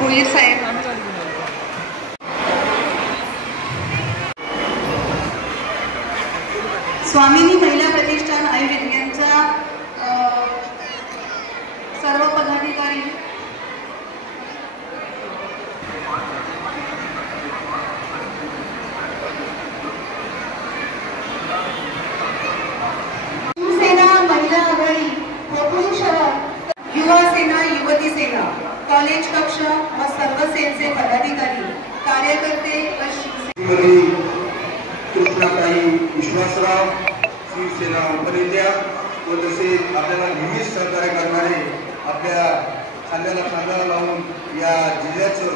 भोईर साहेब, स्वामिनी महिला प्रतिष्ठान आयोजित यांचा सर्व पदाधिकारी, शिवसेना महिला आघाडी खोपोली शहर, युवा सेना युवती सेना कॉलेज कक्ष व सर्व सेलचे पदाधिकारी कार्यकर्ते कृष्णाताई विश्वासराव, शिवसेना उपनेत्या व तसेच आपल्याला नेहमीच सहकार्य करणारे, आपल्या खांद्याला खांदा लावून या जिल्ह्याचं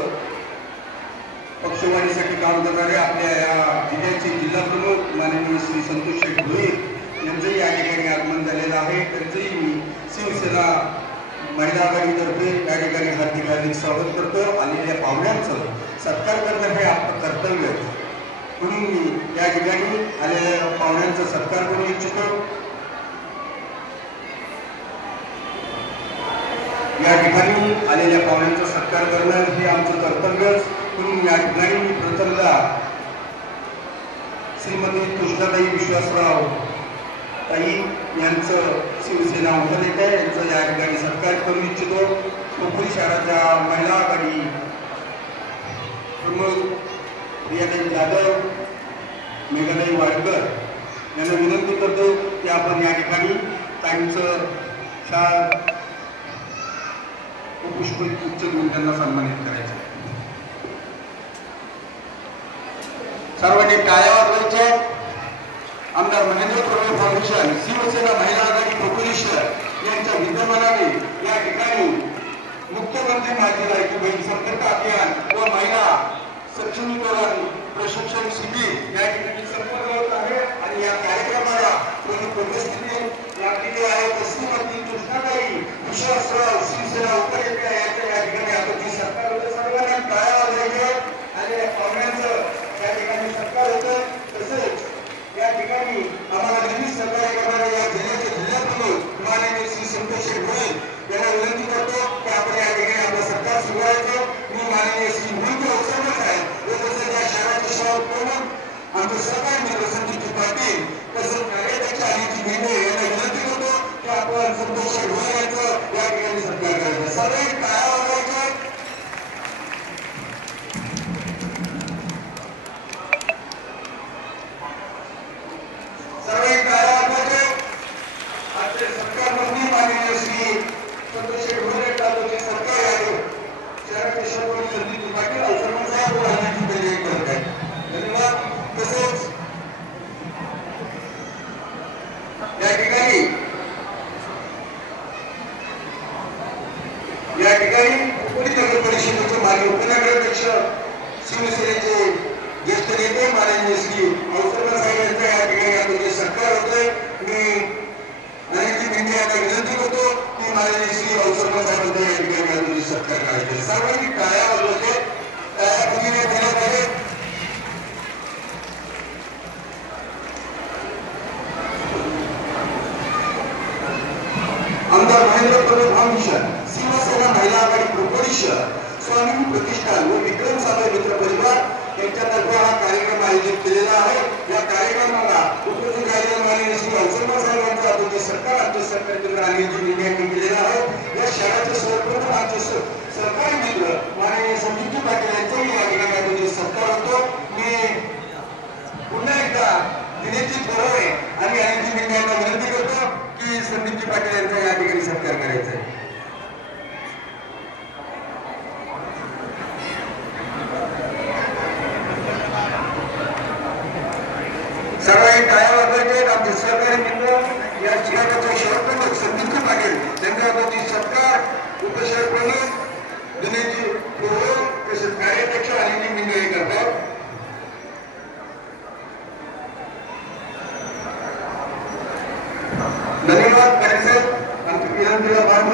पक्षवाढीसाठी काम करणारे आपल्या या जिल्ह्याचे जिल्हा प्रमुख माननीय श्री संतोष शेठ भोईर यांचंही या ठिकाणी आगमन झालेलं आहे. त्यांचंही मी शिवसेना महिला आघाडीतर्फे या ठिकाणी हार्दिक हार्दिक स्वागत करतो. आलेल्या पाहुण्यांचं सत्कार करणं हे आपलं कर्तव्य आहे, म्हणून मी या ठिकाणी आलेल्या पाहुण्यांचा सत्कार करू इच्छितो. या ठिकाणी आलेल्या पाहुण्यांचा सत्कार करणं हे आमचं कर्तव्यच, म्हणून या ठिकाणी मी प्रथमतः श्रीमती कृष्णाताई विश्वासराव ताई यांचं, शिवसेना उपनेत्या यांचं या ठिकाणी सत्कार करू इच्छितो. खोपोली शहराच्या महिला आघाडी प्रमुख प्रियाताई जाधव, मेघाताई वाडकर यांना विनंती करतो की आपण या ठिकाणी ताईंचं पुष्पगुच्छ देऊन त्यांना सन्मानित करायचं. सर्वांनी टाळ्या वाजवायच्या. आमदार महेंद्र प्रभू फाउंडेशन, शिवसेना महिला आघाडी खोपोली शहर यांच्या विद्यमानाने या ठिकाणी मुख्यमंत्री माझी लाडकी बहीण संपर्क अभियान व महिला सक्षमीकरण प्रशिक्षण शिबिर या ठिकाणी संपन्न होत आहे आणि या कार्यक्रमाला प्रमुख उपस्थिती लाभलेली आहे. श्रीमती कृष्णाताई विश्वासराव, शिवसेना उपनेत्या यांच्या या ठिकाणी आपण सत्कार होतं. सर्वांना टाळ्या वाजवायच्या आणि या पाहुण्यांचं या ठिकाणी सत्कार होतं. तसेच या ठिकाणी आम्हाला नेहमीच सहकार्य करणारे या जिल्ह्याचे जिल्हा प्रमुख माननीय श्री संतोष शेठ भोईर यांना विनंती करतो की आपण या ठिकाणी आपला सत्कार स्वीकारायचो. मी माननीय श्री मुंडे उत्सव साहेब व तसेच या शहराचे शहर प्रमुख आमचे सहकारी मित्र संजीव पाटील तसेच कार्याध्यक्ष अनिल भेंडे यांना विनंती करतो की आपण संतोष शेठ भोईर यांचं या ठिकाणी सत्कार करायचा. सर्वांनी टाळ्या वाजवायच्या. सर्वांनी टाळ्या वाजवायच्या. आजचे सत्कार मंत्री माननीय श्री संतोष शेठ भोईर यांचे सत्कार आहे. शहराचे शहर संजीव पाटील अवसरमान साहेब व अनिल भेंडे करत आहेत. धन्यवाद. तसेच या ठिकाणी खोपोली नगर परिषदेचे माजी उपनगराध्यक्ष, शिवसेनेचे ज्येष्ठ नेते माननीय श्री अवसरमान साहेब यांचा या ठिकाणी आपण सत्कार होतोय. मी अनिल भेंडे यांना विनंती करतो की माननीय श्री अवसरमान साहेबांचा या ठिकाणी आपण सत्कार करायचे. सर्वांनी टाळ्या वाजवते. टाळ्या भूमीने देण्यात आले. आमदार महेंद्र प्रभू फाउंडेशन, शिवसेना महिला आघाडी खोपोली शहर, स्वामिनी प्रतिष्ठान व विक्रम सागर मित्र परिवार यांच्यातर्फे हा कार्यक्रम आयोजित केलेला आहे. या कार्यक्रमाला उपस्थित राहिलेल्या माननीय श्री अवसरमान साहेबांचा आपण सरकार आमचे सरकारी मित्र अनिल भेंडे यांनी केलेला आहे. या शहराचे सर्वप्रथम आमचे सरकारी मित्र माननीय संजीव पाटील यांचाही या ठिकाणी आपण सत्कार होतो. मी पुन्हा एकदा दिनेशजी थोरावे आणि अनिल भेंडे यांना विनंती करतो की संदीपजी पाटील यांचा या ठिकाणी सत्कार करायचा आहे. सर्वांनी टाळ्या वाजवायचे. आमचे सहकारी मित्र या शहराचे शहर प्रमुख संदीपजी पाटील त्यांचा आपण सत्कार उपशहर प्रमुख दिनेशजी थोरावे तसेच कार्याध्यक्ष अनिल भेंडे करतात. धन्यवाद. आमच्या विनंतीला मान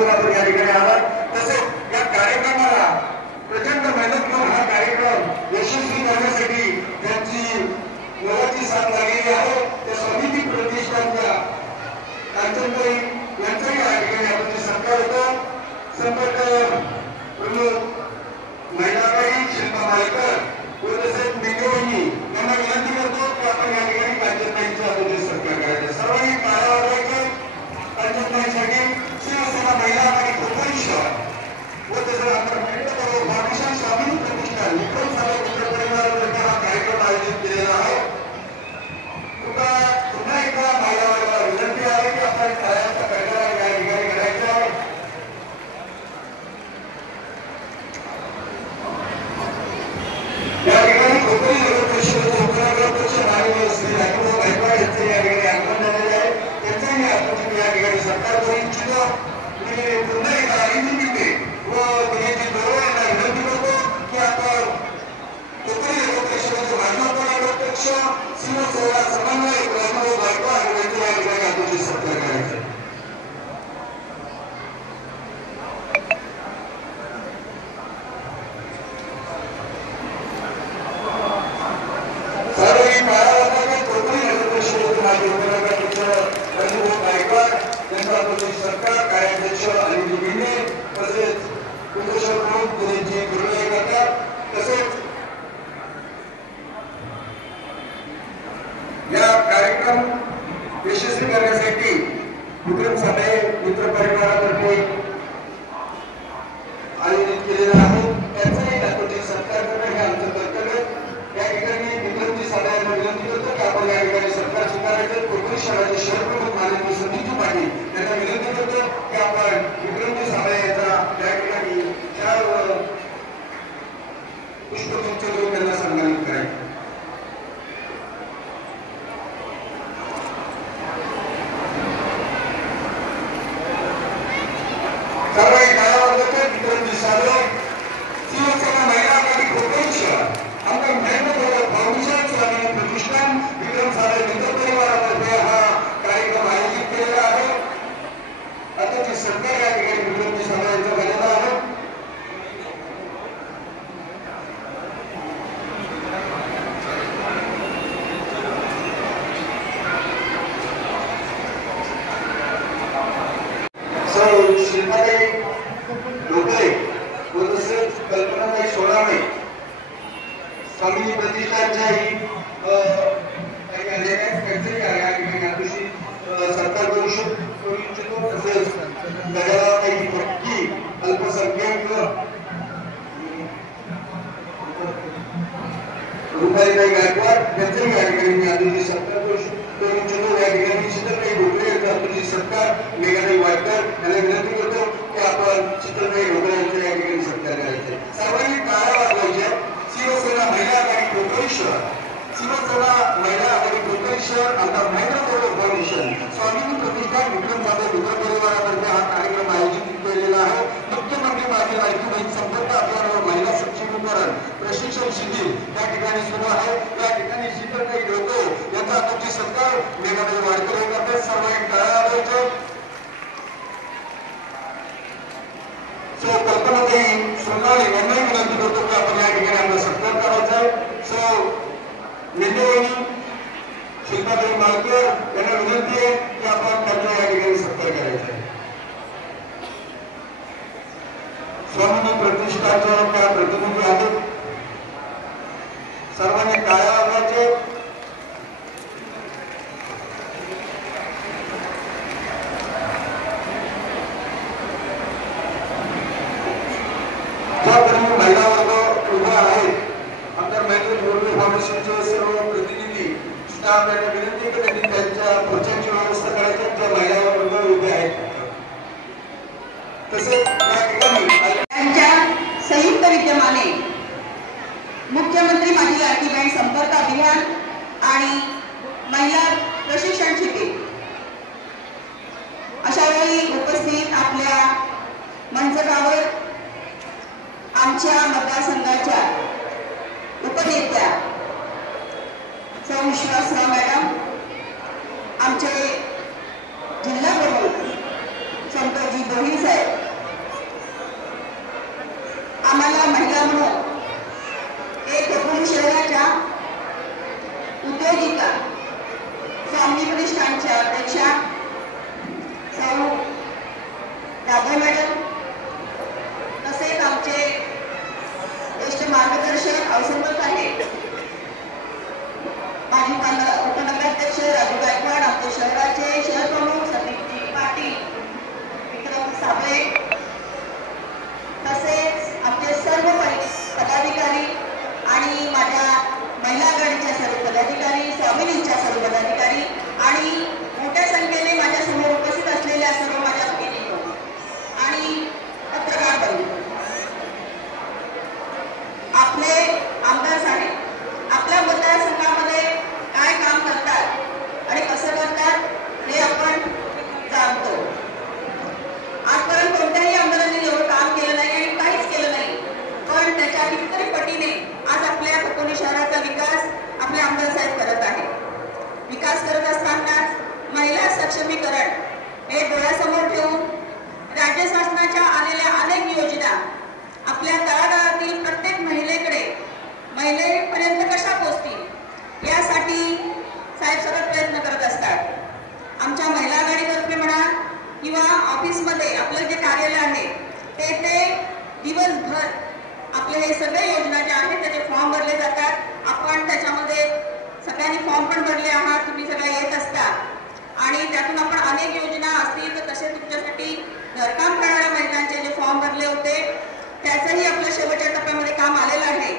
वायकर व तसेच मेंढेवणी यांना विनंती करतो की आपण या ठिकाणी पंचायतचं अगोदर सत्कार करायचा. सर्वांनी टाळ्या वाजवायच्या. पंचायतसाठी शिवसेना महिला आघाडी कोकण शहर व तसेच आमदार फाउंडेशन स्वामी प्रतिष्ठान विक्रम साले मित्र परिवारातर्फे हा कार्यक्रम आयोजित केलेला आहे. पुन्हा एकदा महिला वर्गाला विनंती आहे की आपण टाळ्यांचा कडकडाट या ठिकाणी करायचा आहे. या ठिकाणी कोकणी नगर परिषदेचे उपनगराध्यक्ष माननीय श्री राघव गायकवाड यांचे या ठिकाणी आगमन झालेले आहे. त्यांचाही आपण या ठिकाणी सत्कार करू इच्छितो. मी पुन्हा एकदा इंजिनियर व दिनेश गौरव यांना विनंती करतो की आपण कोकणी नगर परिषदेचे माजी उपनगराध्यक्ष शिवसेना समन्वयक राघव गायकवाड यांचे या ठिकाणी आपण सत्कार करायचा. सरकार कार्याध्यक्ष अनिल गिंडे तसेच उपोषण प्रमुख दिनेशजी गुरुळे करतात. तसेच या कार्यक्रम यशस्वी करण्यासाठी विक्रम साले मित्र परिवारातर्फे आयोजित केलेला आहे. त्यांचाही नागपूरचे सत्कार करणं हे आमचं कर्तव्य. या ठिकाणी विक्रमजी साले यांना विनंती करतो की आपण या ठिकाणी सत्कार स्वीकारायचे. कोकणी शहराचे शहर प्रमुख माननीय संदीपजी पाटील यांना विनंती करतो की आपण विक्रमजी साले यांचा या ठिकाणी 4 पुष्पगुच्छ देऊन त्यांना सन्मानित करायचे. सर्वांनी टाळ्या वाजवतात. विक्रमजी साले शिवसेना महिला आघाडी कोकण शहर आमदार महेंद्र फाउंडेशन स्वामी प्रतिष्ठान विक्रम साले मित्र परिवारातर्फे हा कार्यक्रम आयोजित केलेला आहे. आता सत्कार या ठिकाणी विक्रमजी साले यांचा झालेला आहे. शिल्पाताई ढोकळे व तसेच कल्पनाताई सोळावणे स्वामी प्रतिष्ठानच्याही काही आलेल्या आहेत. त्यांचेही या ठिकाणी आतुशी सत्कार करू इच्छितो. तसेच गजाताई फटकी अल्पसंख्याक रुपालीताई गायकवाड यांचेही या ठिकाणी मी आतुशी सत्कार करू इच्छितो. या ठिकाणी शीतलताई ढोकळे यांचा आतुशी सत्कार मेघाताई वायकर यांना विनंती करतो की आपण शीतलताई ढोकळे यांचा या ठिकाणी सत्कार करायचे. सर्वांनी टाळ्या वाजवायच्या. शिवसेना महिला आघाडी कोकण शहर शिवसेना महिला आघाडी कोकण शहर आमदार महेंद्र गौरव फाउंडेशन स्वामी प्रतिष्ठान विक्रम साले मित्र परिवारातर्फे हा कार्यक्रम आयोजित केलेला आहे. मुख्यमंत्री माझी लाडकी बहीण संपर्क अभियानावर महिला सक्षमीकरण प्रशिक्षण शिबिर या ठिकाणी सुरू आहे. या ठिकाणी शीतलताई ढोकळे यांचा आताची सत्कार मेघाताई वाडकर करतात. सर्वांनी टाळ्या वाजवायच्या. सो कल्पनाताई सोनाळे यांनाही विनंती करतो की आपण या ठिकाणी आपला सत्कार करायचा आहे. सो मेंढेवणी शिल्पाताई मालकर यांना विनंती आहे की आपण त्यांना या ठिकाणी सत्कार करायचा आहे. स्वामी प्रतिष्ठानच्या त्या प्रतिनिधी आहेत. सर्वांनी टाळ्या वाजवायचे. ज्यापर्यंत महिला वर्ग उभा आहेत आमदार महेंद्र गौरव फाउंडेशनचे सर्व प्रतिनिधी स्टाफ यांना विनंती की त्यांनी त्यांच्या खुर्च्यांची व्यवस्था करायची. ज्या महिला वर्ग उभे आहेत तसेच या ठिकाणी त्यांच्या संयुक्त विद्यमाने मुख्यमंत्री माझी लाडकी बहीण संपर्क अभियान आणि महिला प्रशिक्षण शिबिर अशा वेळी उपस्थित आपल्या मंचकावर आमच्या मतदारसंघाच्या उपनेत्या सौ विश्वासराव मॅडम, आमचे जिल्हा प्रमुख संतोषजी गोहिल साहेब, आम्हाला महिला म्हणून एक कोकण शहराच्या उद्योजिका स्वामी प्रतिष्ठानच्या अध्यक्षा सौ राघव मॅडम, तसेच आमचे ज्येष्ठ मार्गदर्शक मार्गदर्शक औसंबत आहे. माजी उपनगराध्यक्ष राजू गायकवाड, आमचे शहराचे शहर प्रमुख सतीश पाटील, विक्रम साबळे, तसेच आमचे सर्व पदाधिकारी आणि माझ्या महिला आघाडीच्या सर्व पदाधिकारी, स्वामिनींच्या सर्व पदाधिकारी आणि मोठ्या संख्येने माझ्या समोर उपस्थित असलेल्या सर्व माझ्या भगिनी आणि पत्रकार बंधू, आपले आमदार साहेब आपल्या मतदारसंघामध्ये काय काम करतात आणि कसं करतात हे आपण जाणतो. आजपर्यंत कोणत्याही आमदारांनी एवढं काम केलं नाही आणि काहीच केलं नाही, पण त्याच्या कितीतरी पटीने आज आपल्या खोपोली शहराचा विकास आपले आमदार साहेब करत आहे. विकास करत असतानाच महिला सक्षमीकरण हे डोळ्यासमोर ठेवून राज्य शासनाच्या आलेल्या अनेक योजना आपल्या तळागाळातील प्रत्येक महिलेपर्यंत कशा पोहोचतील यासाठी साहेब सतत प्रयत्न करत असतात. आमच्या महिला आघाडीतर्फे म्हणा किंवा ऑफिसमध्ये आपलं जे कार्यालय आहे ते दिवसभर आपले हे सगळे योजना ज्या आहेत त्याचे फॉर्म भरले जातात. आपण त्याच्यामध्ये सगळ्यांनी फॉर्म पण भरले आहात, तुम्ही सगळ्या येत असता आणि त्यातून आपण अनेक योजना असतील तर तसे तुमच्यासाठी घरकाम करणाऱ्या महिलांचे जे फॉर्म भरले होते त्याचंही आपल्या शेवटच्या टप्प्यामध्ये काम आलेलं आहे.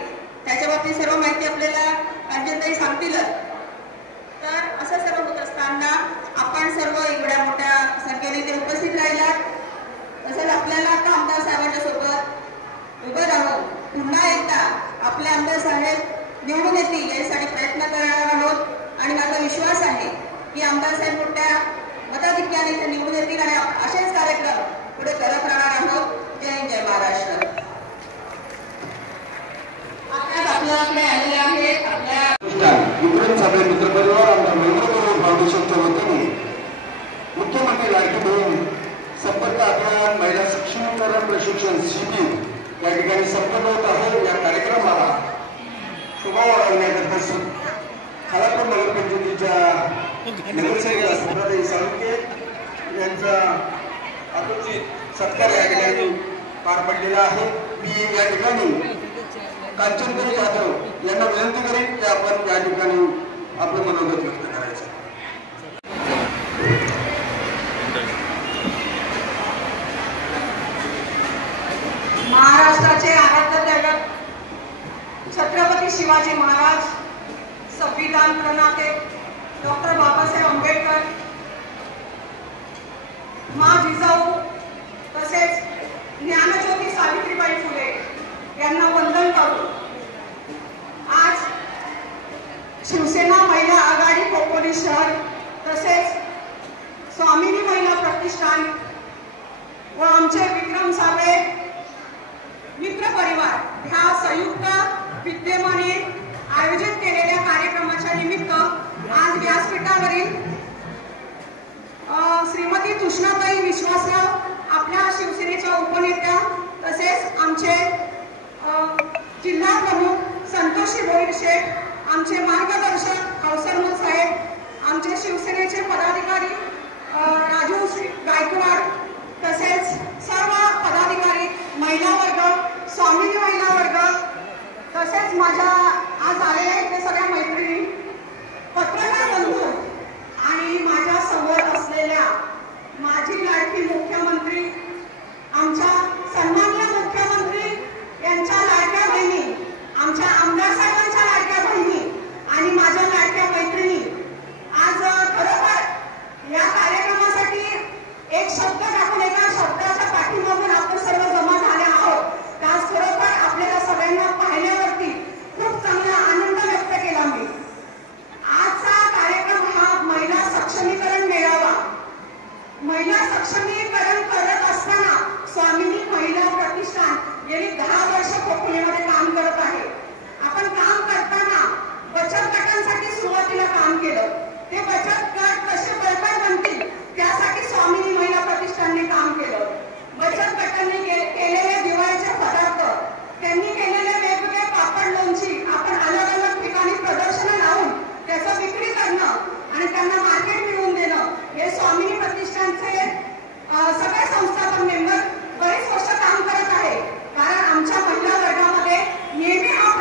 त्याच्या बाबतीत सर्व माहिती आपल्याला अंजनताई सांगतीलच. तर असं सर्व होत असताना आपण सर्व एवढ्या मोठ्या संख्येने ते उपस्थित राहिलात. तसंच आपल्याला आता आमदार साहेबांच्या सोबत उभं राहून पुन्हा एकदा आपले आमदार साहेब निवडून येतील यासाठी प्रयत्न करणार आहोत आणि माझा विश्वास आहे की आमदार साहेब मोठ्या मताधिक्याने ते निवडून येतील आणि असेच कार्यक्रम पुढे करत राहणार आहोत. जय जय महाराष्ट्र. आपल्याकडे आलेले आहेत आपल्या विक्रम साबळे मित्रपरिवार आमदार नरेंद्र फाउंडेशनच्या वतीने मुख्यमंत्री लाडकी बहीण संपर्क अभियान महिला सक्षमीकरण प्रशिक्षण शिबिर या ठिकाणी संपन्न होत आहे. या कार्यक्रमाला शोभा आणण्याकरता खालापूर नगरपंचायतीच्या नगरसेविका सुब्रताई साळुंखे यांचा आकर्षित सत्कार या ठिकाणी पार पडलेला आहे. मी या ठिकाणी कांचनताई जाधव यांना विनंती करेन की आपण या ठिकाणी आपलं मनोगत व्यक्त करायचं. महाराष्ट्राचे आराध्य दैवत छत्रपती शिवाजी महाराज, संविधान प्रणेते डॉक्टर बाबासाहेब आंबेडकर, माँ जिजाऊ तसेच ज्ञानज्योती सावित्रीबाई फुले यांना वंदन करून आज शिवसेना महिला आघाडी खोपोली शहर तसेच स्वामिनी महिला प्रतिष्ठान व आमचे विक्रम साबळे मित्र परिवार ह्या संयुक्त विद्यमाने आयोजित केलेल्या कार्यक्रमाच्या निमित्त आज व्यासपीठावरील श्रीमती तुष्णाताई विश्वासराव आपल्या शिवसेनेच्या उपनेत्या तसेच आमचे जिल्हा प्रमुख संतोषी भोईर शेठ, आमचे मार्गदर्शक औसंबत साहेब, आमचे शिवसेनेचे पदाधिकारी राजू गायकवाड तसेच सर्व पदाधिकारी, महिला वर्ग, स्वामिनी महिला वर्ग तसेच माझ्या आज आलेल्या इथे सगळ्या मैत्रिणी, पत्रकार बंधू आणि माझ्या समोर असलेल्या माझी लाडकी मुख्यमंत्री, आमच्या सन्माननीय मुख्यमंत्री यांच्या लाडक्या बहिणी, आमच्या आमदार साहेबांच्या लाडक्या बहिणी आणि माझ्या लाडक्या मैत्रिणी, आज खरोखर या कार्यक्रमासाठी एक शब्द टाकून एका शब्दाच्या पाठीमागून आपण सर्व जमा झाले आहोत. त्यास खरोखर आपल्याला सगळ्यांना पाहिल्यावरती खूप चांगला आनंद व्यक्त केला मी. आजचा कार्यक्रम हा महिला सक्षमीकरण मेळावा, महिला सक्षमीकरण करत असताना स्वामिनी महिला प्रतिष्ठान गेली 10 वर्ष खोपोलीमध्ये काम करत आहे. आपण काम करताना बचत गटांसाठी सुरुवातीला काम केलं. ते बचत गट कसे बळकट बनतील त्यासाठी स्वामिनी महिला प्रतिष्ठानने काम केलं. बचत गटांनी केलेले दिवाळीचे पदार्थ, त्यांनी केलेले वेगवेगळे पापड लोणची आपण अलग अलग ठिकाणी प्रदर्शनं लावून त्याचं विक्री करणं आणि त्यांना मार्केट मिळवून देणं हे स्वामिनी प्रतिष्ठानचे सगळे संस्थापक मेंबर बरेच वर्ष काम करत आहे. कारण आमच्या महिला वर्गामध्ये नेहमी हा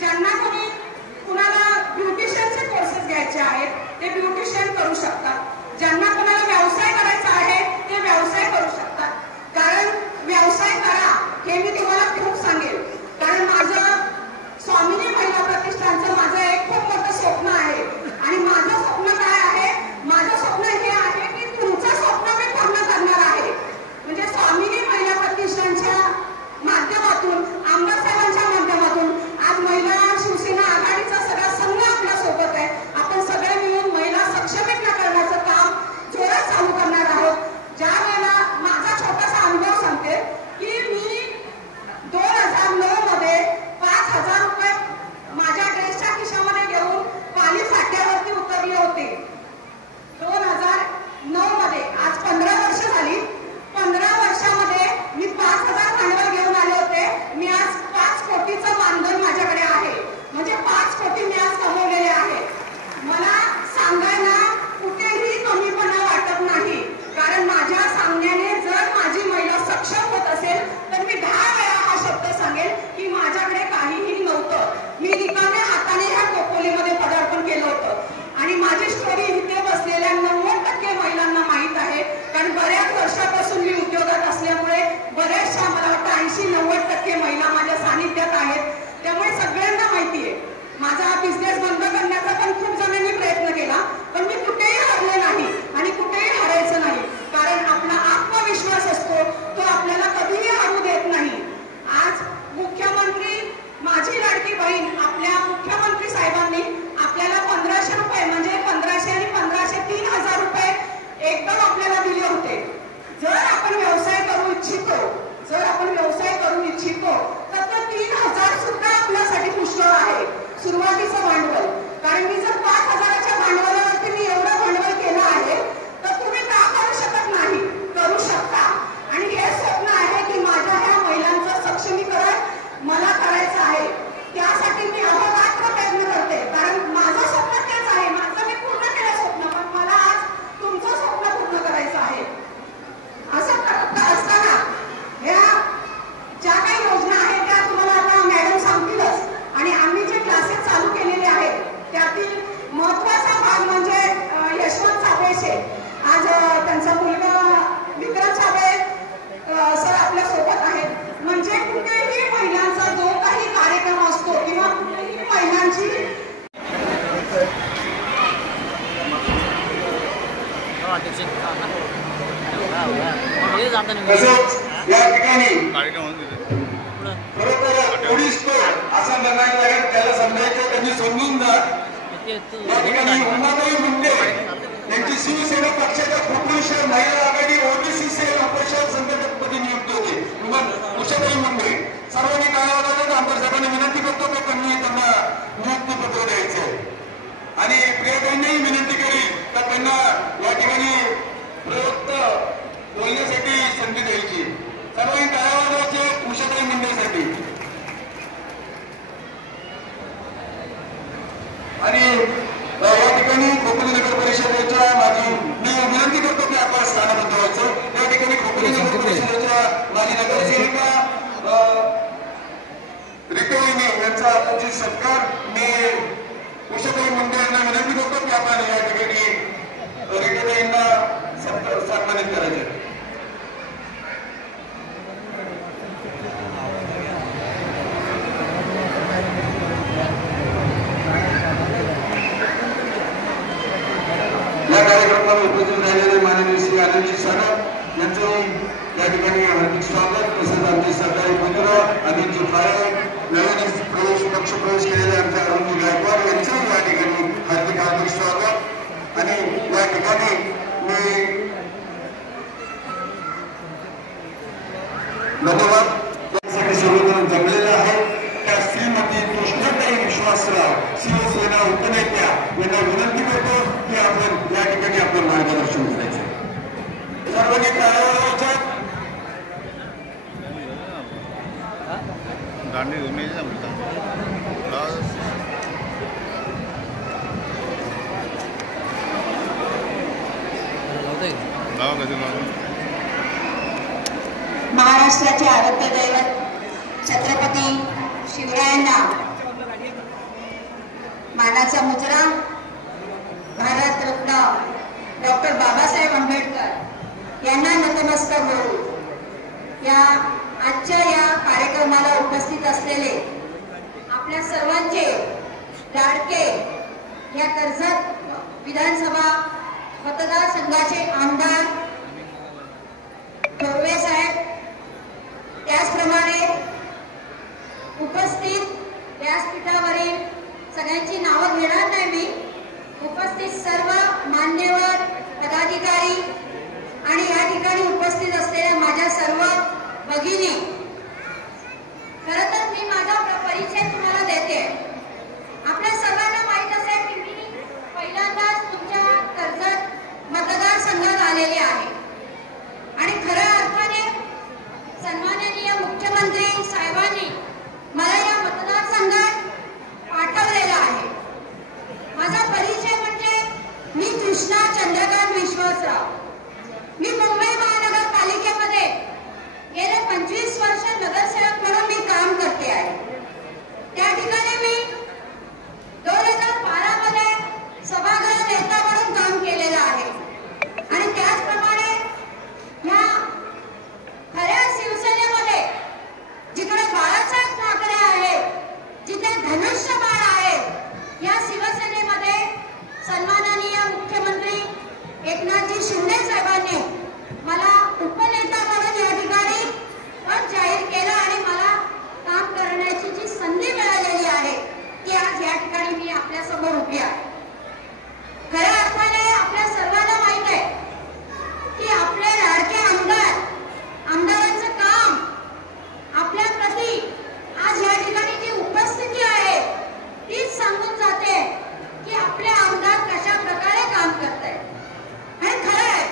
ज्यांना कोणी कुणाला ब्युटिशियनचे कोर्सेस घ्यायचे आहेत ते ब्युटिशियन करू शकतात, ज्यांना कोणाला व्यवसाय करायचा आहे ते व्यवसाय करू शकतात. कारण व्यवसाय करा हे मी तुम्हाला खूप सांगेल, कारण माझं स्वामिनी महिला प्रतिष्ठानचं माझं एक खूप मोठं स्वप्न आहे. आणि माझं स्वप्न काय आहे? माझं स्वप्न हे आहे की तुमचं स्वप्न मी पूर्ण करणार आहे. म्हणजे स्वामिनी महिला प्रतिष्ठानच्या माध्यमातून, आमदार साहेबांच्या माध्यमातून आज महिला शिवसेना आघाडीचा सगळा संघ आपल्या सोबत आहे. आपण सगळे मिळून महिला सक्षमीकरण करण्याचं काम जोरात चालू करणार आहोत. ज्या वेळेला माझा छोटासा अनुभव सांगते की मी 2009 मध्ये 5,000 रुपये माझ्या ड्रेसच्या खिशामध्ये घेऊन पाली फाट्यावरती उतरले होते. 2009 मध्ये, आज 15 वर्ष झाली. 15 वर्षामध्ये मी 5,000 भांडवल घेऊन आले होते. मी आज 5 कोटीचं मानधन माझ्याकडे आहे. म्हणजे 5 कोटी मी आज कमवलेले आहे. मला सांगायला कुठेही कमीपणा वाटत नाही, कारण माझ्या सांगण्याने जर माझी महिला सक्षम होत असेल तर मी 10 वेळा हा शब्द सांगेल की माझ्याकडे काहीही नव्हतं. मी रिकाम्या हाताने ह्या कोपोलीमध्ये पदार्पण केलं होतं. आणि माझी स्टोरी इथे बसलेल्या 90% महिलांना माहीत आहे, कारण बऱ्याच वर्षापासून मी उद्योगात असल्यामुळे बऱ्याचशा, मला वाटतं 80-90% महिला माझ्या सानिध्यात आहेत. त्यामुळे सगळ्यांना माहिती आहे. माझा बिझनेस बंद करण्याचा पण खूप जणांनी प्रयत्न केला, पण मी कुठेही हरले नाही आणि कुठेही हरायचं नाही. कारण आपला आत्मविश्वास असतो तो आपल्याला कधीही हरू देत नाही. आज मुख्यमंत्री, माझी लाडकी बहीण, आपल्या मुख्यमंत्री साहेबांनी आपल्याला 1,500 रुपये, म्हणजे 1,500 आणि 1,500 3,000 रुपये एकदम आपल्याला दिले होते. जर आपण व्यवसाय करू इच्छितो, जर आपण व्यवसाय करू इच्छितो तर ते 3,000 सुद्धा आपल्यासाठी पुष्कळ आहे सुरुवातीचं भांडवल. कारण मी जर 5,000च्या भांडवलावरती मी एवढं भांडवल केलं आहे तर तुम्ही का करू शकत नाही? करू शकता. आणि हे स्वप्न आहे की माझ्या ह्या महिलांचं सक्षमीकरण मला करायचं आहे. त्यासाठी मी अहोरात्र प्रयत्न करते, कारण माझं स्वप्न तेच आहे. माझं मी पूर्ण केलं स्वप्न, पण मला आज तुमचं स्वप्न पूर्ण करायचं आहे. असं असताना ह्या ज्या काही योजना आहेत त्या तुम्हाला आता मॅडम सांगतीलच. आणि आम्ही जे क्लासेस चालू केलेले आहेत त्यातील महत्वाचा भाग म्हणजे यशवंत साबळे. आज त्यांचा मुलगा विक्रम साबळे सर आपल्या सोबत आहेत. म्हणजे कुठेही महिलांचा जो काही कार्यक्रम असतो किंवा कुठेही महिलांची या ठिकाणी खरोखर पोलीस असा निर्णय लागेल, त्याला समजायचं त्यांनी समजून जा. या ठिकाणी उमाबाई मुंडे यांची शिवसेना पक्षाच्या कोकण शहर महिला आघाडी ओबीसी सेल अपक्षात संघटकपदी नियुक्त होते. उषाबाई मुंडे सर्वांनी काय वाटतं, आमदार साहेबांनी विनंती करतो की त्यांनी त्यांना नियुक्तीपत्र द्यायचं. आणि प्रियताईंनाही विनंती केली तर त्यांना या ठिकाणी प्रवक्त बोलण्यासाठी संधी द्यायची. सर्वांनी काय वाटायचे उषाबाई मुंडेसाठी. आणि या ठिकाणी खोपोली नगर परिषदेच्या मी विनंती करतो की आपण स्थानाबद्ध व्हायचं. या ठिकाणी खोपोली नगर परिषदेच्या माजी नगरसेविका रिपेने यांचा त्यांची सत्कार मी उषाबाई मुंडे यांना विनंती करतो की आपण या ठिकाणी रिपेने सन्मानित करायचे. या कार्यक्रमाला उपस्थित झालेले माननीय श्री आनंदजी सानप यांचंही या ठिकाणी हार्दिक स्वागत. तसेच आमचे सरकारी मित्र अनिलजी फाळे, नवीन पक्ष प्रवेश केलेले आमच्या अरुणजी गायकवाड यांचंही या ठिकाणी हार्दिक स्वागत. आणि या ठिकाणी मी धन्यवाद यासाठी सर्वजण जमलेलं आहे. त्या श्रीमती कृष्णताई विश्वासराव शिवसेना उपनेत्या यांना विनंती करतो की आपण या ठिकाणी आपलं मार्गदर्शन करायचं. सर्वांनी टाळ्या महाराष्ट्राचे आराध्य दैवत छत्रपती शिवरायांना मानाचा मुजरा भारतरत्न डॉक्टर बाबासाहेब आंबेडकर यांना नतमस्तक होऊ या आजच्या या कार्यक्रमाला उपस्थित असलेले आपल्या सर्वांचे लाडके या कर्जत विधानसभा मतदारसंघाचे आमदार थोरवे साहेब, त्याचप्रमाणे उपस्थित व्यासपीठावरील सगळ्यांची नावं घेणार नाही मी, उपस्थित सर्व मान्यवर पदाधिकारी आणि या ठिकाणी उपस्थित असलेल्या माझ्या सर्व भगिनी, खरं तर मी माझा परिचय तुम्हाला देते. आपल्या सर्वांना माहीत असेल की मी पहिल्यांदाच तुमच्या कर्जत मतदारसंघात आलेले आहे आणि खऱ्या अर्थाने सन्माननीय मुख्यमंत्री साहेबांनी मला या मतदारसंघात पाठवलेला आहे. माझा परिचय म्हणजे मी कृष्णा चंद्रकांत विश्वासराव. मी मुंबई महानगरपालिकेमध्ये गेले 25 वर्ष नगरसेवक म्हणून मी काम करते आहे. त्या ठिकाणी मी 2012 मध्ये सभागृह नेता म्हणून काम केलेलं आहे आणि त्याचप्रमाणे या खऱ्या शिवसेनेमध्ये जिकडे बाळासाहेब ठाकरे आहेत, जिथे धनुष्यबाण आहे, या शिवसेनेमध्ये सन्माननीय मुख्यमंत्री एकनाथजी शिंदे साहेबांनी मला उपनेता म्हणून या ठिकाणी पद जाहीर केलं आणि मला काम करण्याची जी संधी मिळालेली आहे ती आज या ठिकाणी मी आपल्या समोर उभी आहे. खऱ्या अर्थाने आपल्या सर्वांना माहित आहे की आपले लाडके आमदारांचं काम आपल्या प्रती आज या ठिकाणी जी उपस्थिती आहे तीच सांगून जाते की आपले आमदार कशा प्रकारे काम करत आहेत. आणि खरं आहे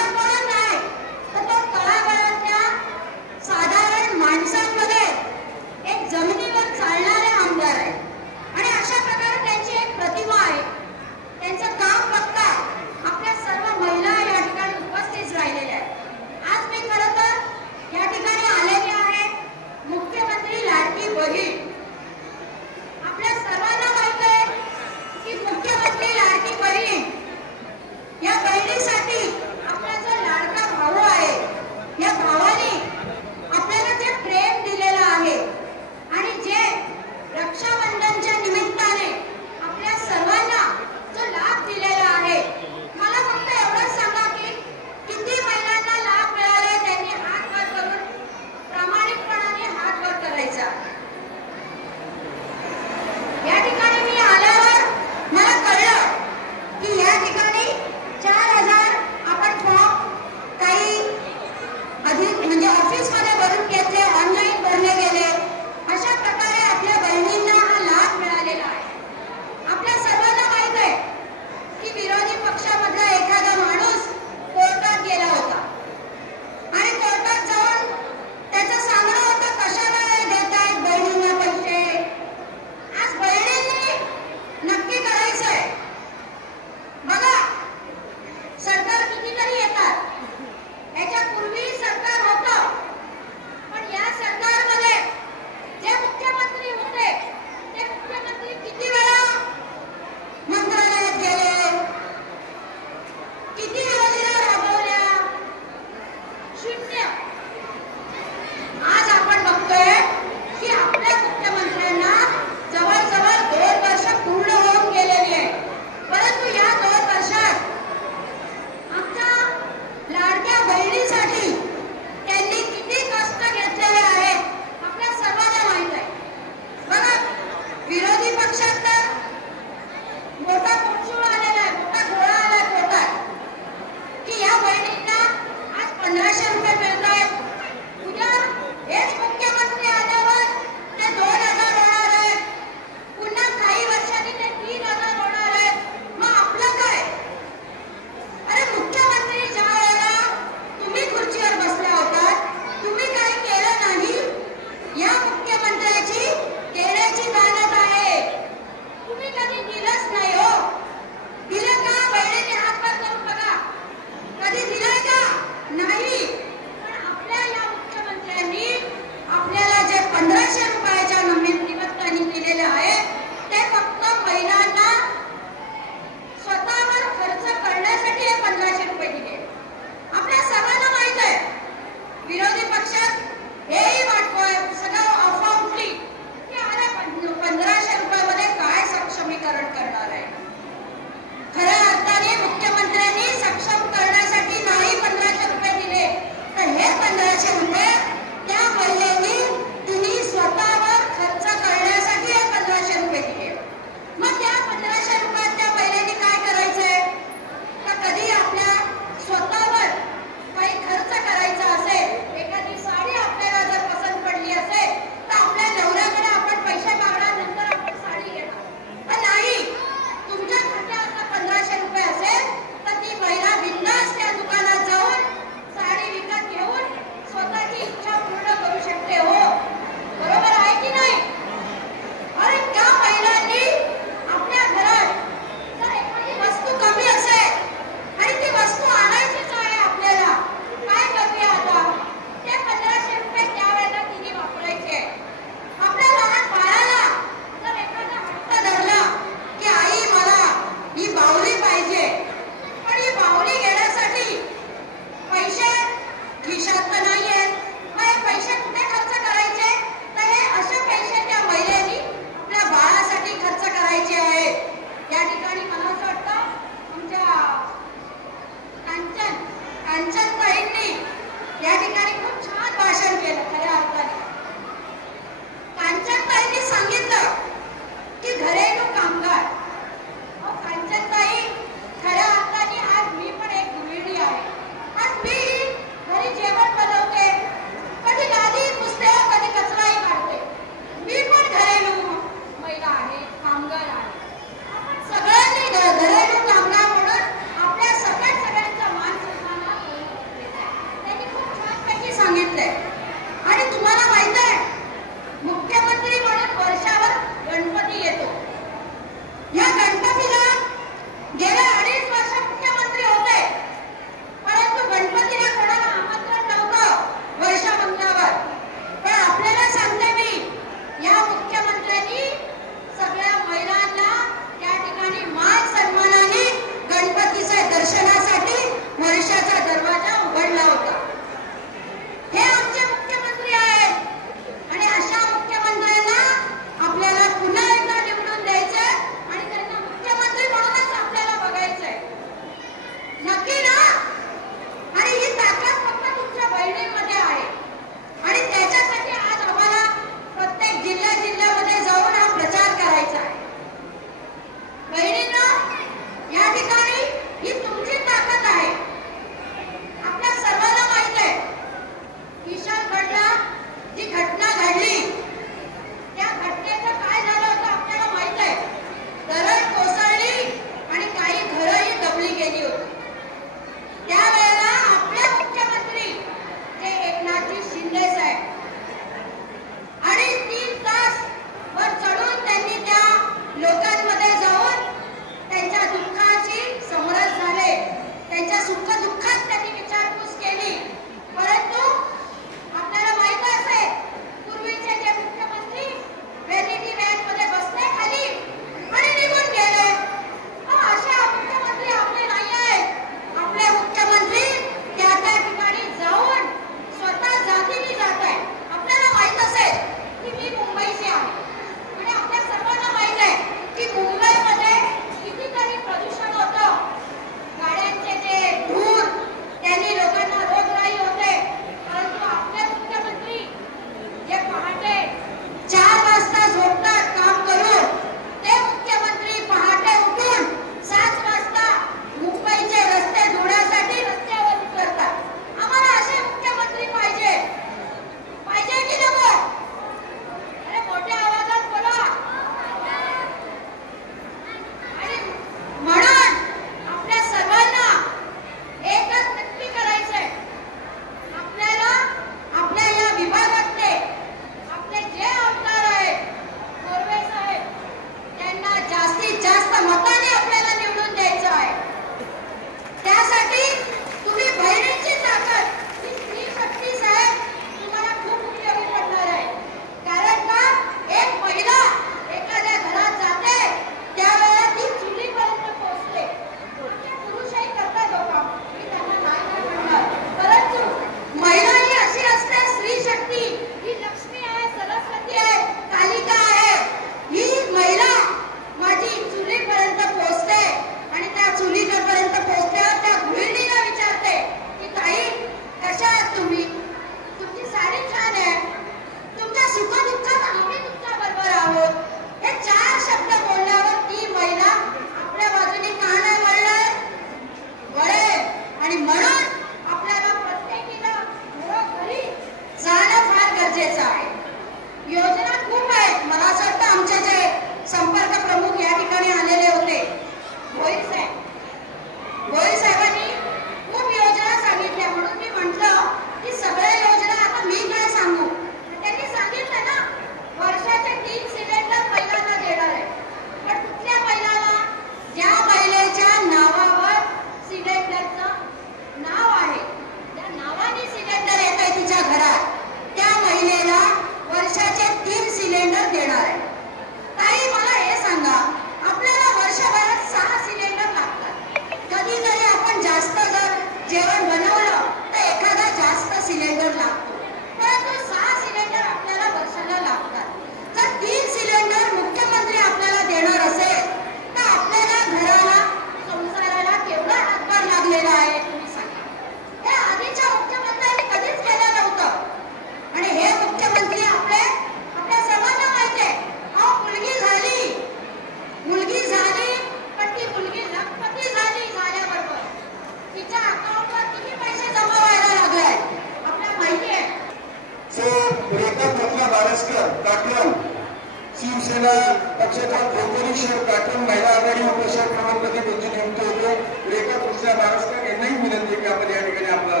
आघाडी उपशहर प्रमुखपदी त्यांची नियुक्ती होते. रेखा कृष्णा बारस्कर यांनाही विनंती की आपण या ठिकाणी आपलं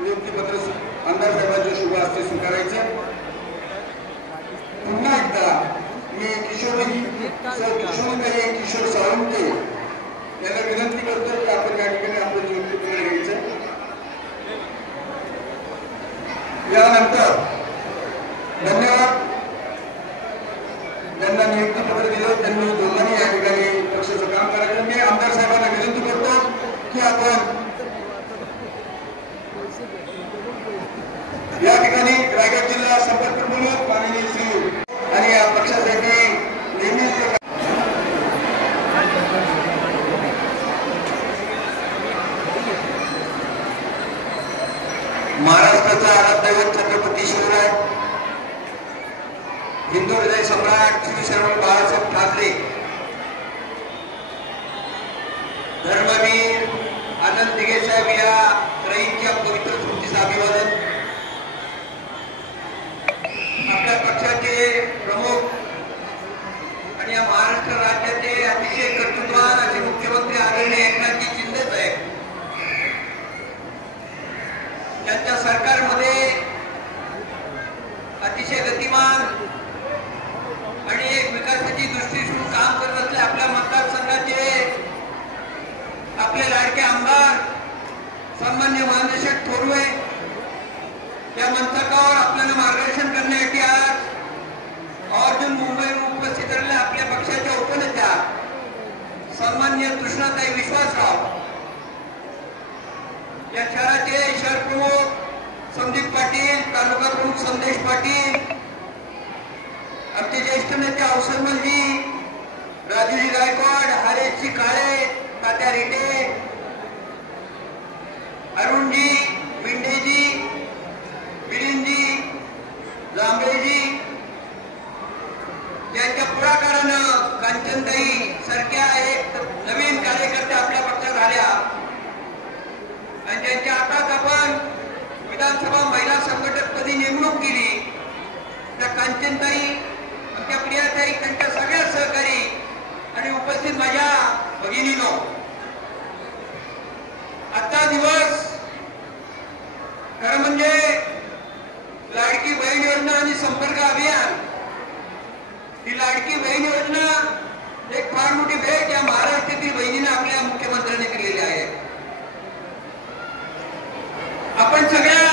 नियुक्तीपत्र आमदार साहेबांच्या शुभ हस्ते स्वीकारायचं. पुन्हा एकदा मी किशोरताई किशोर सावंते यांना विनंती करतो की आपण या ठिकाणी आपलं नियुक्तीपत्र घ्यायचं. यानंतर धन्यवाद ज्यांना नियुक्तीपत्र दिलं त्यांनी दोघांनी या ठिकाणी पक्षाचं काम करायचं. मी आमदार साहेबांना विनंती करतो की आपण या ठिकाणी रायगड जिल्हा संपर्क प्रमुख माननीय श्री आणि या पक्षासाठी नेहमीच महाराष्ट्राचा आराध्यदैवत छत्रपती शिवराय, हिंदू हृदय सम्राट श्री शरवण बाळासाहेब ठाकरे, धर्मवीर आनंद दिघे साहेब या त्रयींच्या पवित्र स्मृतीस अभिवादन. आपल्या पक्षाचे प्रमुख आणि या महाराष्ट्र राज्याचे अतिशय कर्तृत्ववान असे मुख्यमंत्री आदरणीय एकनाथजी शिंदे साहेब, त्यांच्या सरकारमध्ये अतिशय गतिमान आणि एक विकासाची दृष्टीतून काम करत असले आपल्या मतदारसंघाचे आपले लाडके आमदार सन्मान्य महेंद्र थोरवे या मंचावर आपल्याला मार्गदर्शन करण्यासाठी आज आवर्जून मुंबईहून उपस्थित असलेल्या आपल्या पक्षाच्या उपनेत्या सन्मान्य कृष्णाताई विश्वासराव, या शहराचे शहर प्रमुख संदीप पाटील, तालुका प्रमुख संदेश पाटील, आमचे ज्येष्ठ नेते अवसरमलजी, राजूजी गायकवाड, हरेशजी काळे, तात्या रेटे, अरुणजी, मिंडेजी, मिलिंदजी, जांभळेजी यांच्या पुढाकारानं कांचनताई सारख्या एक नवीन कार्यकर्ते आपल्या पक्षात आल्या आणि त्यांच्या हातात आपण विधानसभा महिला संघटकपदी नेमणूक केली. त्या कांचनताई, आमच्या प्रियाताई, त्यांच्या सगळ्या सहकारी आणि उपस्थित माझ्या भगिनीनो, आजचा दिवस खरं म्हणजे लाडकी बहीण योजना आणि संपर्क अभियान, ही लाडकी बहीण योजना एक फार मोठी भेट या महाराष्ट्रातील बहिणींना आपल्या मुख्यमंत्र्यांनी केलेली आहे. आपण सगळ्या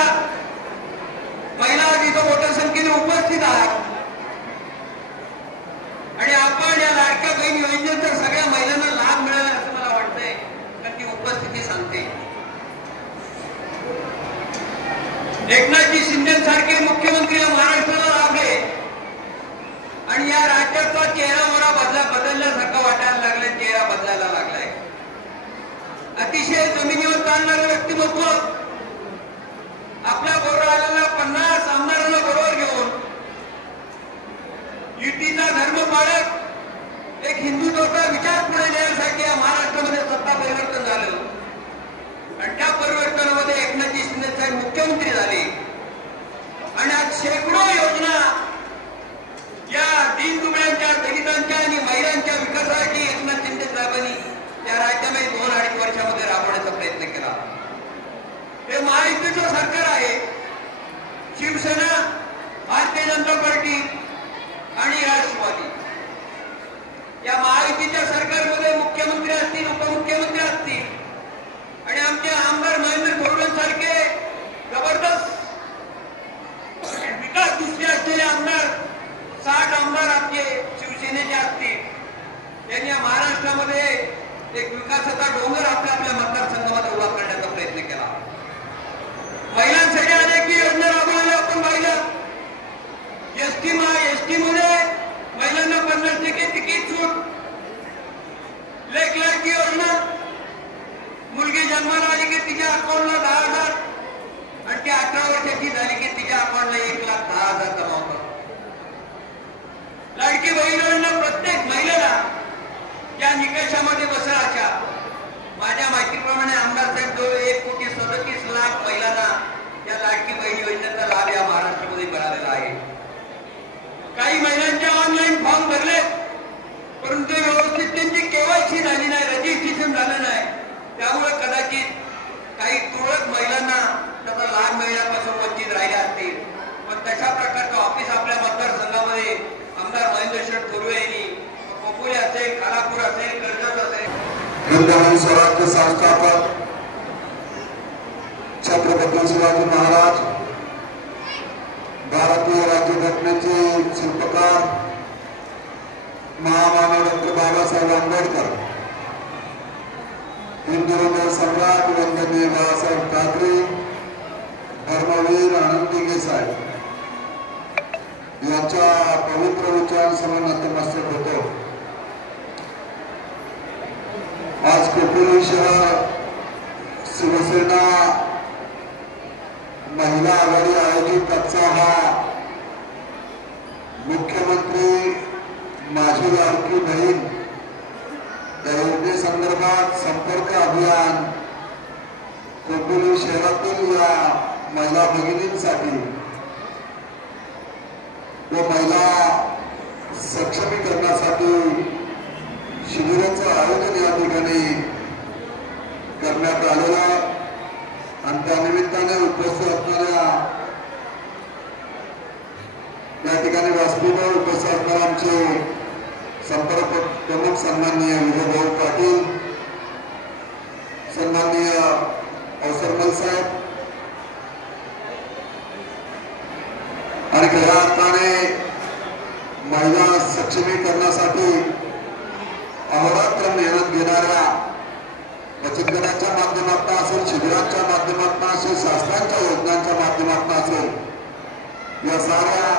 महिला तिथं मोठ्या संख्येने उपस्थित आहात आणि आपण या लाडक्या बहीण योजनेचा सगळ्या महिलांना लाभ मिळाला असं मला वाटतंय, कारण ती उपस्थिती सांगते. एकनाथजी शिंदे सारखे मुख्यमंत्री महाराष्ट्राला लाभले आणि या राज्याचा चेहरा मोहरा बदलल्यासारखा वाटायला लागलाय, चेहरा बदलायला लागलाय. अतिशय जमिनीवर चालणारं व्यक्तिमत्व, आपल्या बरोबर आलेल्या 50 आमदारांना बरोबर घेऊन युतीचा धर्म पाळत एक हिंदुत्वाचा विचार पुढे नेण्यासाठी या महाराष्ट्रामध्ये सत्ता परिवर्तन झालं आणि त्या परिवर्तनामध्ये एकनाथजी शिंदे साहेब मुख्यमंत्री झाले आणि आज शेकडो योजना या दीनदुबळ्यांच्या, दलितांच्या आणि महिलांच्या विकासासाठी एकनाथ शिंदे साहेबांनी या राज्यामध्ये 2-2.5 वर्षामध्ये राबवण्याचा प्रयत्न केला. हे महायुतीचं सरकार आहे. शिवसेना, भारतीय जनता पार्टी आणि राष्ट्रवादी या महायुतीच्या सरकारमध्ये मुख्यमंत्री असतील, उपमुख्यमंत्री असतील आणि आमचे आमदार महेंद्र थोरवेंसारखे जबरदस्त विकास दृष्टी असलेले आमदार, 60 आमदार आपले शिवसेनेचे असतील, यांनी या महाराष्ट्रामध्ये एक विकासाचा डोंगर आपल्या मतदारसंघामध्ये उभा करण्याचा प्रयत्न केला. महिलांसाठी अनेक योजना राबवल्या आपण पाहिलं. एसटी मध्ये महिलांना 50% तिकीट सूट, लेक लाडकी योजना, मुलगी जन्माला आली की तिच्या अकाउंटला 10,000 आणि ती 18 वर्षाची झाली की तिच्या अकाउंटला 1,10,000 जमा होतात. लाडकी बहीण योजना प्रत्येक महिलेला या निकषामध्ये बसेल अशा माझ्या माहितीप्रमाणे आमदार त्यामुळे कदाचित काही तुरळक महिलांना त्याचा लाभ मिळण्यापासून वंचित राहिल्या असतील. पण तशा प्रकारचं ऑफिस आपल्या मतदारसंघामध्ये आमदार महेंद्र शेठ थोरवे यांनी खोपोली असेल, खालापूर असेल, कर्जत असेल, हिंदवी स्वराज्य संस्थापक छत्रपती शिवाजी महाराज, भारतीय राज्यघटनेचे शिल्पकार महामानव डॉक्टर बाबासाहेब आंबेडकर, हिंदू हृदय सम्राट वंदनीय बाळासाहेब ठाकरे, धर्मवीर आनंदी साहेब यांच्या पवित्र विचारांसमोर नतमस्तक होतो. आज खोपोली शहर शिवसेना महिला आघाडी आयोजित आजचा हा मुख्यमंत्री माझी लाडकी बहीण या योजनेसंदर्भात संपर्क अभियान खोपोली शहरातील या महिला भगिनींसाठी व महिला सक्षमीकरणासाठी शिबिराचं आयोजन या ठिकाणी करण्यात आलेलं आहे. आणि त्या निमित्ताने उपस्थित असणाऱ्या या ठिकाणी व्यासपीठावर उपस्थित असणारे आमचे संपर्क प्रमुख सन्माननीय विजयभाऊ पाटील, सन्माननीय अवसरमल साहेब आणि खऱ्या अर्थाने महिला सक्षमीकरणासाठी अहोरात्र मेहनत घेणाऱ्या बचत गटाच्या माध्यमातून असेल, शिबिरांच्या माध्यमातून असेल, शासनाच्या योजनांच्या माध्यमातून असेल, या साऱ्या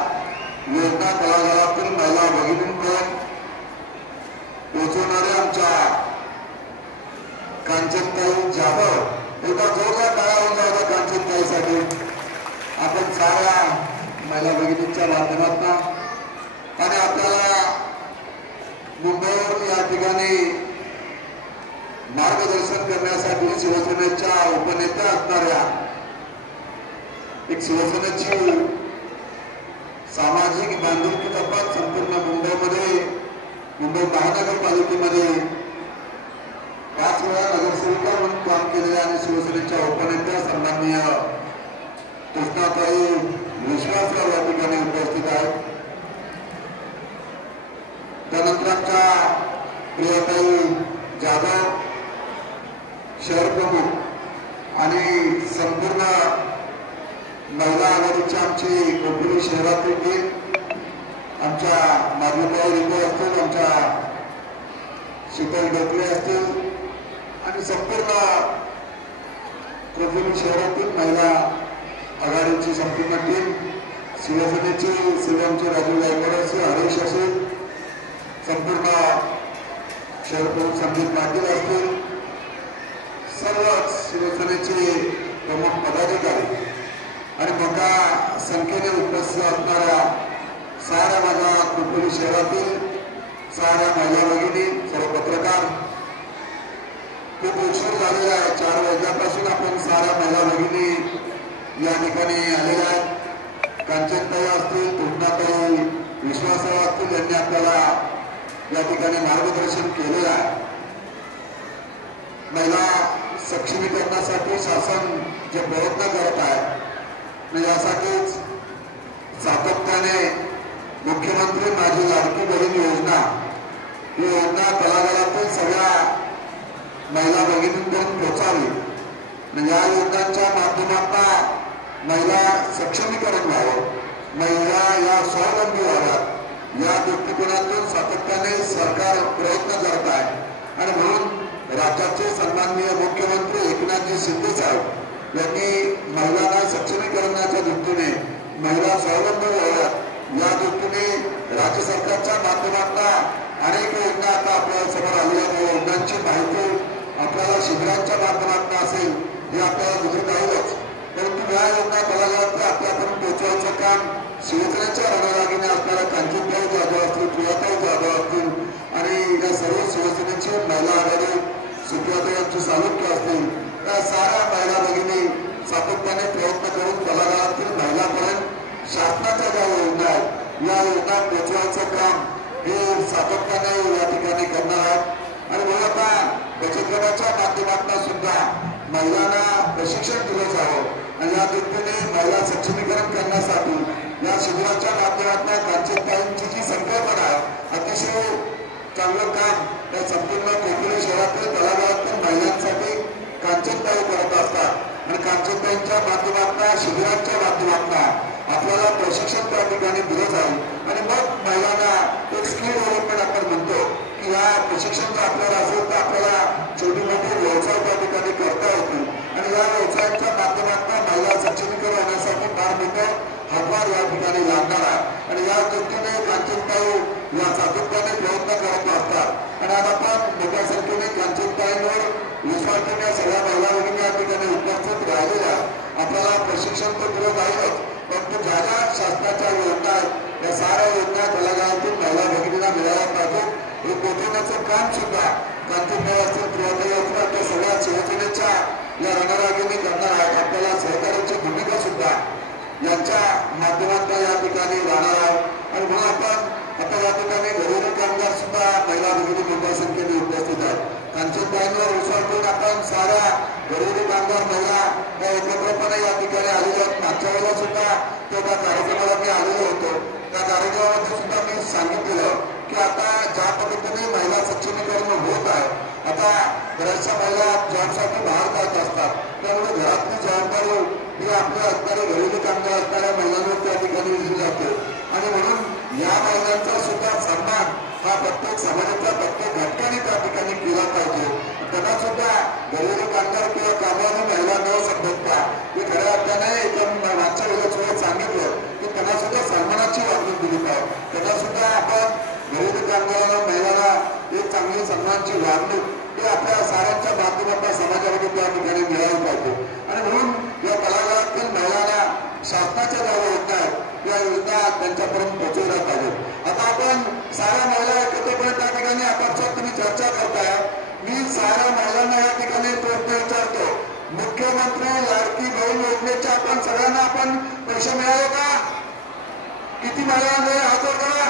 योजना तळागाळातील महिला भगिनींपर्यंत पोहोचवणाऱ्या आमच्या कांचनताई जाधव, एका जोरदार टाळ्या होऊन जाऊ कांचनताईसाठी. आपण साऱ्या महिला भगिनींच्या माध्यमातून आणि आपल्याला मुंबईवर या ठिकाणी मार्गदर्शन करण्यासाठी शिवसेनेच्या उपनेत्या असणाऱ्या एक शिवसेनेची सामाजिक बांधिलकी जपत संपूर्ण मुंबईमध्ये, मुंबई महानगरपालिकेमध्ये 5 वेळा नगरसेविका म्हणून काम केलेल्या आणि शिवसेनेच्या उपनेत्या सन्माननीय कृष्णाताई विश्वासराव या ठिकाणी उपस्थित आहेत. त्यानंतर आमच्या प्रियताई जाधव शहर प्रमुख आणि संपूर्ण महिला आघाडीची आमची खोपोली शहरातील टीम, आमच्या माधुताई रिपे असतील, आमच्या शीतल डोकले असतील आणि संपूर्ण खोपोली शहरातील महिला आघाडीची संपूर्ण टीम, शिवसेनेची आमचे राजू गायकवाड असेल, हरीश असेल, संपूर्ण शहर प्रमुख संदीप पाटील असतील, सर्व शिवसेनेचे प्रमुख पदाधिकारी आणि मोठ्या संख्येने उपस्थित असणाऱ्या साऱ्या माझ्या खोपोली शहरातील साऱ्या महिला भगिनी, सर्व पत्रकार, खूप उशीर झालेला आहे. 4 वाजल्यापासून आपण साऱ्या महिला भगिनी या ठिकाणी आलेल्या आहेत. कांचनताई असतील, कृष्णाताई विश्वासराव असतील, यांनी आपल्याला या ठिकाणी मार्गदर्शन केलेलं आहे. महिला सक्षमीकरणासाठी शासन जे प्रयत्न करत आहे यासाठीच सातत्याने मुख्यमंत्री माझी लाडकी बहीण योजना ही योजना तळागाळातील सगळ्या महिला भगिनींपर्यंत पोहोचावी. या योजनांच्या माध्यमातून महिला सक्षमीकरण व्हावं, महिला या स्वावलंबी व्हाव्यात या दृष्टिकोनातून सातत्याने सरकार प्रयत्न करत आहे. आणि म्हणून राज्याचे सन्माननीय मुख्यमंत्री एकनाथजी शिंदे साहेब यांनी महिलांना सक्षमीकरणाच्या दृष्टीने, महिला स्वावलंबी व्हाव्यात या दृष्टीने राज्य सरकारच्या माध्यमातून अनेक योजना आता आपल्या समोर आलेल्या आहेत. योजनांची माहिती आपल्याला शिबिरांच्या माध्यमातून असेल हे आपल्याला दिसत आहेच, परंतु या योजना तळागाळात आपल्यापर्यंत पोहोचवायचं काम शिवसेनेच्या रणरागिने असणाऱ्या कांचनताई जाधव असतील, प्रियाताई जाधव असतील आणि या सर्व शिवसेनेची महिला आघाडी सुप्रियाताई सालुक्य असतील, या साऱ्या महिला भगिनी सातत्याने प्रयत्न करून तळागाळातील महिलांपर्यंत शासनाच्या ज्या योजना आहेत या योजना पोहोचवायचं काम हे सातत्याने या ठिकाणी करणार आहेत. आणि म्हणून आता बचत गटाच्या माध्यमातून सुद्धा महिलांना प्रशिक्षण दिलं जावं आणि या दृष्टीने महिला सक्षमीकरण करण्यासाठी या शिबिराच्या माध्यमातून कांचनताईंची जी संकल्पना आहे अतिशय चांगलं काम या संपूर्ण कोकणी शहरातील तळागाळातील महिलांसाठी कांचनताई करत असतात आणि कांचनताईंच्या माध्यमातून शिबिरांच्या माध्यमातून आपल्याला प्रशिक्षण त्या ठिकाणी दिलं जाईल आणि मग महिलांना एक स्किल डेव्हलपमेंट आपण म्हणतो की या प्रशिक्षण जर आपल्याला असेल तर आपल्याला छोटी मोठी व्यवसाय त्या ठिकाणी करता येतील आणि या व्यवसायाच्या माध्यमातून महिला सक्षमीकरण होण्यासाठी फार मोठं हातभार या ठिकाणी लागणार आहे आणि या दृष्टीने कांचनताई या सातत्याने प्रयत्न करत असतात आणि आज आपण मोठ्या संख्येने कांचनताईंवर विश्वास ठेवण्या सगळ्या महिला भगिनी या ठिकाणी उपस्थित राहिलेल्या आपल्याला प्रशिक्षण तर दिलं जाईलच परंतु ज्या ज्या शासनाच्या योजना आहेत या साऱ्या योजना तळागाळातील महिला भगिनींना मिळायला पाहिजे हे पोहोचवण्याचं काम सुद्धा कांचनताई असतील प्रियाताई असतील त्या सगळ्या शिवसेनेच्या या रणरागिणी करणार आहेत आपल्याला सहकार्याची भूमिका सुद्धा यांच्या माध्यमातून या ठिकाणी राहणार आहे आणि म्हणून आपण आता या ठिकाणी घरेलू कामगार सुद्धा महिला भगिनी मोठ्या संख्येने उपस्थित आहेत कांचनताईंवर विश्वास ठेवून आपण साऱ्या घरेलू कामगार महिला या एकत्रपणे या ठिकाणी आलेल्या आहेत मागच्या वेळेला सुद्धा त्या कार्यक्रमाला मी आलेलो होतो त्या कार्यक्रमामध्ये सुद्धा मी सांगितलेलं की आता ज्या पद्धतीने महिला सक्षमीकरण होत आहे आता बऱ्याचशा महिला जॉबसाठी बाहेर जात असतात त्यामुळे घरातली जबाबदारी ही आपल्या असणारे घरेलू कामगार असणाऱ्या महिलांवर त्या ठिकाणी दिली जाते आणि म्हणून या महिलांचा सुद्धा सन्मान हा प्रत्येक समाजाच्या प्रत्येक घटकाने त्या ठिकाणी केला पाहिजे त्यांना सुद्धा घरेलू कामगार किंवा कामगार महिला न समजता हे खऱ्या अर्थाने एकदम मागच्या वेळेला सुद्धा सांगितलं की त्यांना सुद्धा सन्मानाची वागणूक दिली पाहिजे त्यांना सुद्धा आपण घरेलू कामगारांना महिलांना एक चांगली सन्मानाची वागणूक हे आपल्या साऱ्यांच्या माध्यमातून समाजामध्ये त्या ठिकाणी मिळाली पाहिजे आणि म्हणून या तळागाळातील महिलांना शासनाच्या ज्या योजना आहेत या योजना त्यांच्यापर्यंत पोहोचवल्या पाहिजेत आता आपण साऱ्या महिला एकत्रपणे त्या ठिकाणी आपापसात तुम्ही चर्चा करताय मी साऱ्या महिलांना या ठिकाणी प्रश्न विचारतो मुख्यमंत्री लाडकी बहीण योजनेच्या आपण सगळ्यांना आपण पैसे मिळाले का किती महिलांना हात वर करा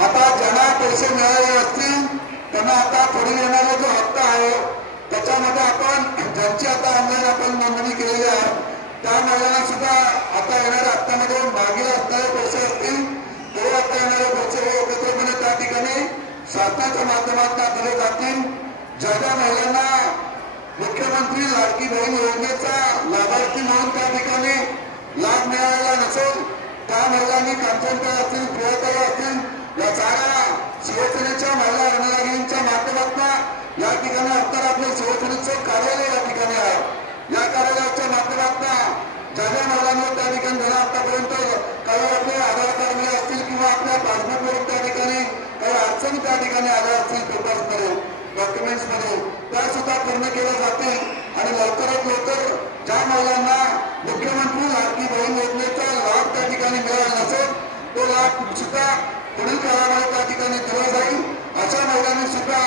आता ज्यांना पैसे मिळाले असतील त्यांना आता पुढे येणारा जो हप्ता आहे त्याच्यामध्ये आपण ज्यांची आता ऑनलाईन आपण नोंदणी केलेली आहे त्या महिलांना सुद्धा आता येणाऱ्या हप्त्यामध्ये मागील असणारे पैसे असतील ते आता येणारे पैसे हे एकत्रपणे त्या ठिकाणी शासनाच्या माध्यमातून दिले जातील ज्या ज्या महिलांना मुख्यमंत्री लाडकी बहीण योजनेचा लाभार्थी म्हणून त्या ठिकाणी लाभ मिळालेला नसेल त्या महिलांनी कांचनताई असतील प्रियाताई असतील या साऱ्या शिवसेनेच्या महिला रणरागिणींच्या माध्यमातून या ठिकाणी असणारं आपल्या शिवसेनेचं कार्यालय या ठिकाणी आहे या कार्यालयाच्या माध्यमातून ज्या ज्या महिलांना त्या ठिकाणी झाला आतापर्यंत काही आपले आधार कार्ड मिळाले असतील किंवा आपल्या पासपोर्टवरून त्या ठिकाणी काही अडचणी त्या ठिकाणी आल्या असतील पेपर्समध्ये डॉक्युमेंट्समध्ये त्या सुद्धा पूर्ण केल्या जातील आणि लवकरात लवकर ज्या महिलांना मुख्यमंत्री लाडकी बहीण योजनेचा लाभ त्या ठिकाणी मिळाला नसेल तो लाभ सुद्धा पुढील काळामध्ये त्या ठिकाणी दिला जाईल अशा महिलांनी सुद्धा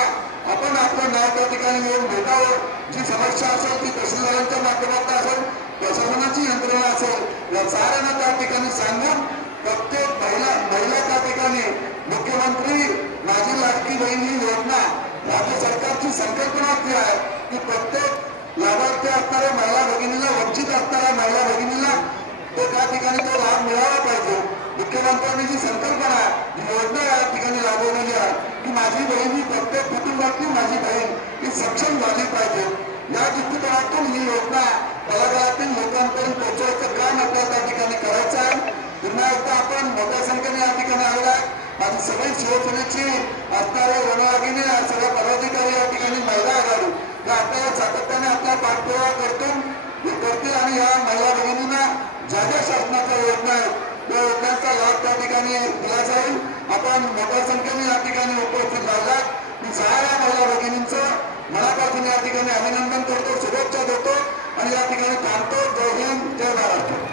आपण आपलं नाव त्या ठिकाणी येऊन भेटावं जी समस्या असेल ती तहसीलदारांच्या माध्यमातून असेल प्रशासनाची यंत्रणा असेल या साऱ्यांना त्या ठिकाणी सांगून प्रत्येक महिला त्या ठिकाणी मुख्यमंत्री माझी लाडकी बहीण ही योजना राज्य सरकारची संकल्पना ती आहे की प्रत्येक लाभार्थी असणाऱ्या महिला भगिनीला वंचित असणाऱ्या महिला भगिनीला तो त्या ठिकाणी तो लाभ मिळाला पाहिजे मुख्यमंत्र्यांनी जी संकल्पना जी योजना या ठिकाणी राबवलेली आहे की माझी बहीण ही प्रत्येक कुटुंबातली माझी बहीण ही सक्षम झाली पाहिजे या दृष्टिकोनातून ही योजना तळागाळातील लोकांपर्यंत पोहोचवायचं काम आपल्याला त्या ठिकाणी करायचं आहे पुन्हा एकदा आपण मोठ्या संख्येने या ठिकाणी आलेला माझी सगळी शिवसेनेची असणारे रणरागिणी सगळ्या पदाधिकारी या ठिकाणी महिला आघाडी या आपल्याला सातत्याने आपला पाठपुरावा करतील आणि या महिला भगिनींना ज्या ज्या शासनाच्या योजना आहेत त्या योजनांचा लाभ त्या ठिकाणी दिला जाईल आपण मोठ्या संख्येने या ठिकाणी उपस्थित राहिलात मी साऱ्या महिला भगिनींचं मनापासून या ठिकाणी अभिनंदन करतो शुभेच्छा देतो आणि या ठिकाणी थांबतो जय हिंद जय महाराष्ट्र